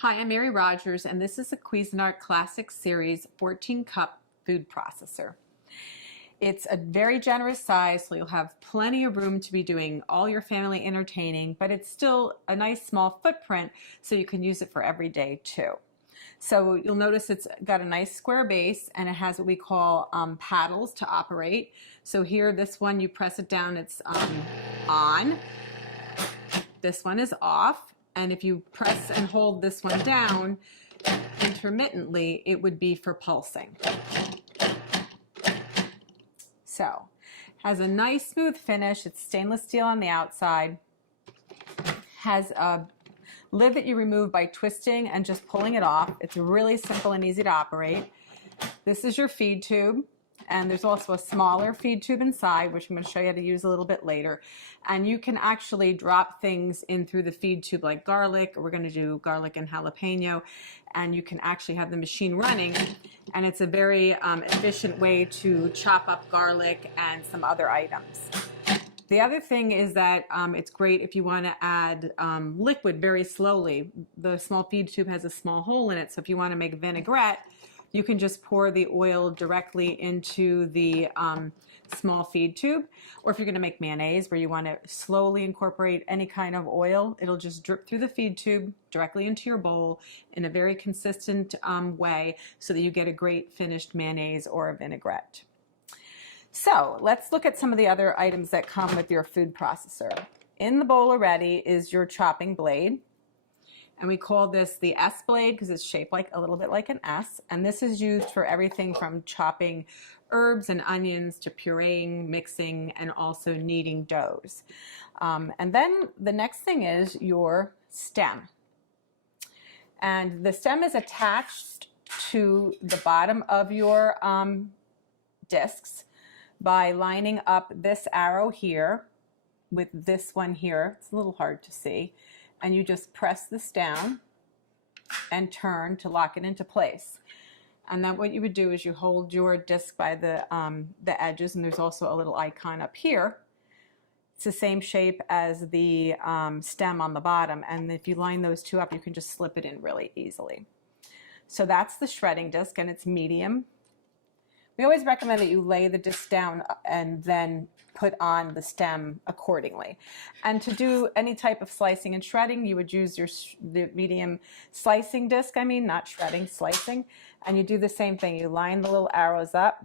Hi, I'm Mary Rogers, and this is a Cuisinart Classic Series 14-cup food processor. It's a very generous size, so you'll have plenty of room to be doing all your family entertaining, but it's still a nice small footprint, so you can use it for every day too. So you'll notice it's got a nice square base, and it has what we call paddles to operate. So here, this one, you press it down, it's on. This one is off. And if you press and hold this one down intermittently, it would be for pulsing. So, has a nice smooth finish. It's stainless steel on the outside. Has a lid that you remove by twisting and just pulling it off. It's really simple and easy to operate. This is your feed tube. And there's also a smaller feed tube inside, which I'm going to show you how to use a little bit later. And you can actually drop things in through the feed tube like garlic, or we're going to do garlic and jalapeno, and you can actually have the machine running. And it's a very efficient way to chop up garlic and some other items. The other thing is that it's great if you want to add liquid very slowly. The small feed tube has a small hole in it, so if you want to make vinaigrette, you can just pour the oil directly into the small feed tube. Or if you're going to make mayonnaise where you want to slowly incorporate any kind of oil, it'll just drip through the feed tube directly into your bowl in a very consistent way so that you get a great finished mayonnaise or a vinaigrette. So let's look at some of the other items that come with your food processor. In the bowl already is your chopping blade. And we call this the S blade because it's shaped like a little bit like an S. And this is used for everything from chopping herbs and onions to pureeing, mixing, and also kneading doughs. And then the next thing is your stem. And the stem is attached to the bottom of your discs by lining up this arrow here with this one here. It's a little hard to see. And you just press this down and turn to lock it into place. And then what you would do is you hold your disc by the edges, and there's also a little icon up here. It's the same shape as the stem on the bottom, and if you line those two up, you can just slip it in really easily. So that's the shredding disc, and it's medium. We always recommend that you lay the disc down and then put on the stem accordingly. And to do any type of slicing and shredding, you would use the medium slicing disc, not shredding, slicing. And you do the same thing. You line the little arrows up.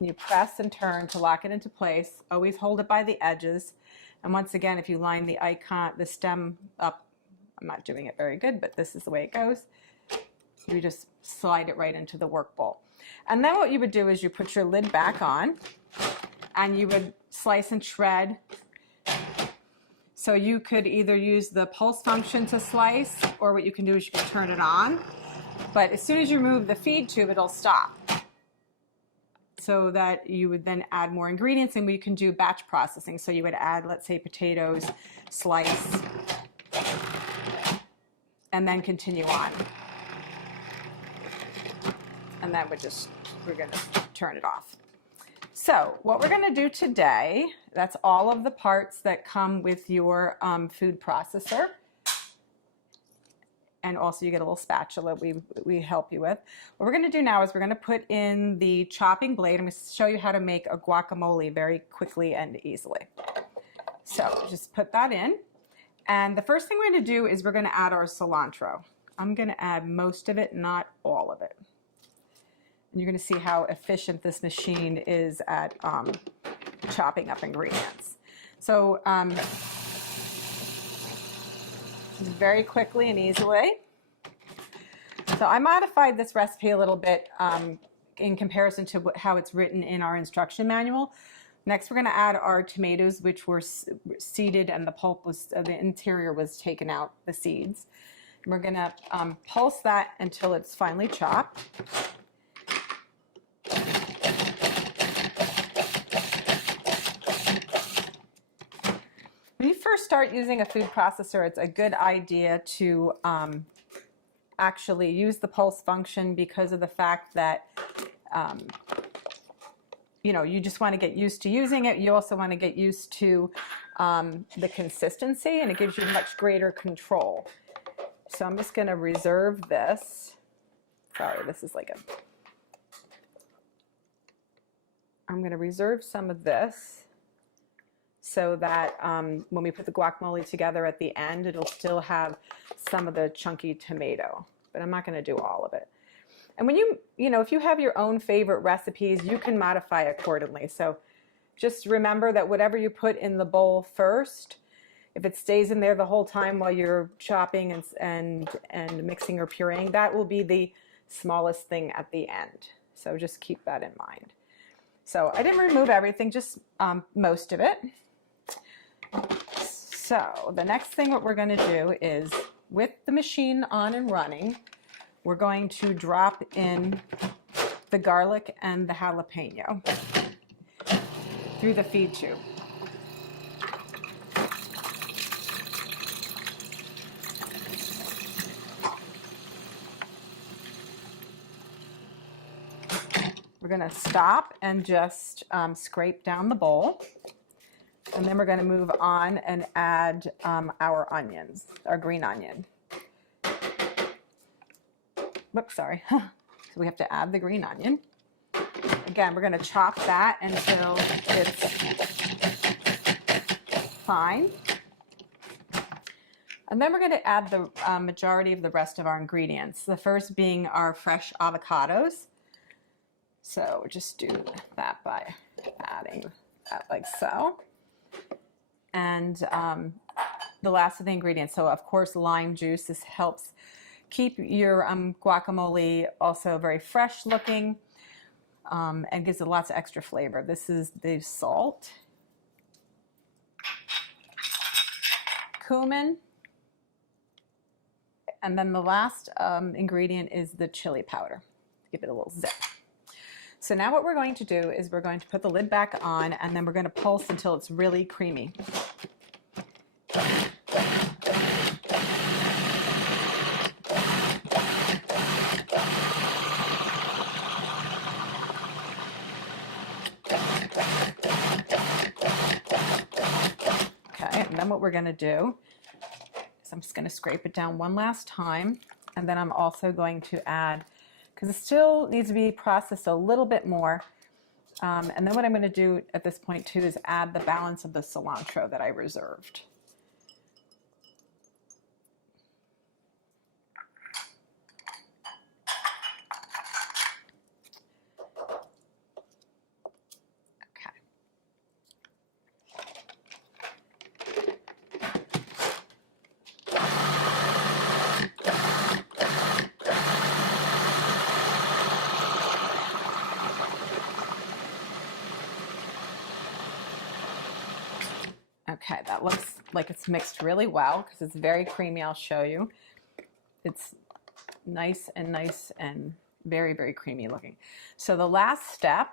You press and turn to lock it into place. Always hold it by the edges. And once again, if you line the stem up, I'm not doing it very good, but this is the way it goes. You just slide it right into the work bowl. And then what you would do is you put your lid back on and you would slice and shred. So you could either use the pulse function to slice, or what you can do is you can turn it on. But as soon as you remove the feed tube, it'll stop. So that you would then add more ingredients, and we can do batch processing. So you would add, let's say, potatoes, slice, and then continue on. And then we're going to turn it off. So what we're going to do today, that's all of the parts that come with your food processor. And also you get a little spatula we help you with. What we're going to do now is we're going to put in the chopping blade. I'm going to show you how to make a guacamole very quickly and easily. So just put that in. And the first thing we're going to do is we're going to add our cilantro. I'm going to add most of it, not all of it. And you're going to see how efficient this machine is at chopping up ingredients. So very quickly and easily. So I modified this recipe a little bit in comparison to how it's written in our instruction manual. Next, we're going to add our tomatoes, which were seeded, and the pulp the interior was taken out, the seeds. And we're going to pulse that until it's finely chopped. When you first start using a food processor, it's a good idea to actually use the pulse function because of the fact that you just want to get used to using it. You also want to get used to the consistency, and it gives you much greater control. So I'm just going to reserve this. Sorry, this is like I'm going to reserve some of this so that when we put the guacamole together at the end, it'll still have some of the chunky tomato, but I'm not going to do all of it. And when if you have your own favorite recipes, you can modify accordingly. So just remember that whatever you put in the bowl first, if it stays in there the whole time while you're chopping and mixing or pureeing, that will be the smallest thing at the end. So just keep that in mind. So I didn't remove everything, just most of it. So the next thing what we're going to do is, with the machine on and running, we're going to drop in the garlic and the jalapeno through the feed tube. We're going to stop and just scrape down the bowl. And then we're going to move on and add our onions, our green onion. Whoops, sorry. So we have to add the green onion. Again, we're going to chop that until it's fine. And then we're going to add the majority of the rest of our ingredients. The first being our fresh avocados. So just do that by adding that like so. And the last of the ingredients, so of course lime juice. This helps keep your guacamole also very fresh looking and gives it lots of extra flavor. This is the salt, cumin, and then the last ingredient is the chili powder. Give it a little zip. So now what we're going to do is we're going to put the lid back on, and then we're going to pulse until it's really creamy. Okay, and then what we're going to do is I'm just going to scrape it down one last time, and then I'm also going to add, because it still needs to be processed a little bit more. And then what I'm going to do at this point too is add the balance of the cilantro that I reserved. Okay, that looks like it's mixed really well because it's very creamy. I'll show you. It's nice and very, very creamy looking. So the last step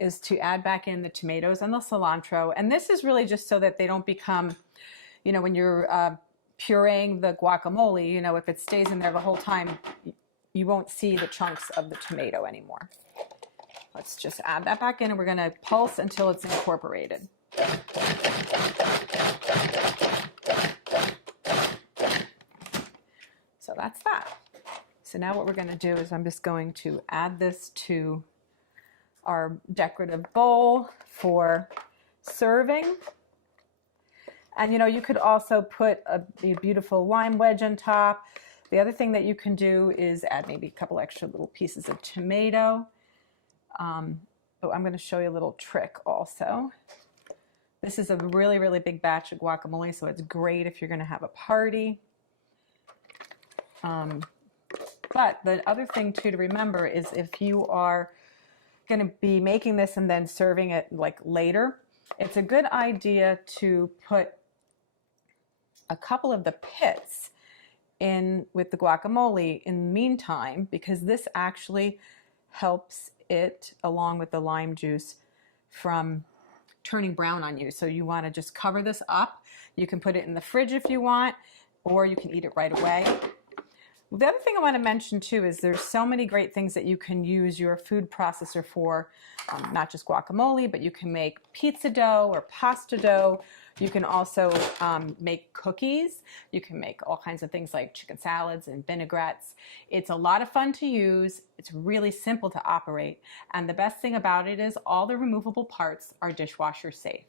is to add back in the tomatoes and the cilantro. And this is really just so that they don't become, when you're pureeing the guacamole, if it stays in there the whole time, you won't see the chunks of the tomato anymore. Let's just add that back in, and we're going to pulse until it's incorporated. So that's that. So now what we're going to do is I'm just going to add this to our decorative bowl for serving. And you could also put a beautiful lime wedge on top. The other thing that you can do is add maybe a couple extra little pieces of tomato. I'm going to show you a little trick also. This is a really, really big batch of guacamole, so it's great if you're going to have a party. But the other thing too to remember is if you are going to be making this and then serving it like later, it's a good idea to put a couple of the pits in with the guacamole in the meantime, because this actually helps it, along with the lime juice, from turning brown on you. So you want to just cover this up. You can put it in the fridge if you want, or you can eat it right away. The other thing I want to mention too is there's so many great things that you can use your food processor for, not just guacamole, but you can make pizza dough or pasta dough. You can also make cookies. You can make all kinds of things like chicken salads and vinaigrettes. It's a lot of fun to use. It's really simple to operate. And the best thing about it is all the removable parts are dishwasher safe.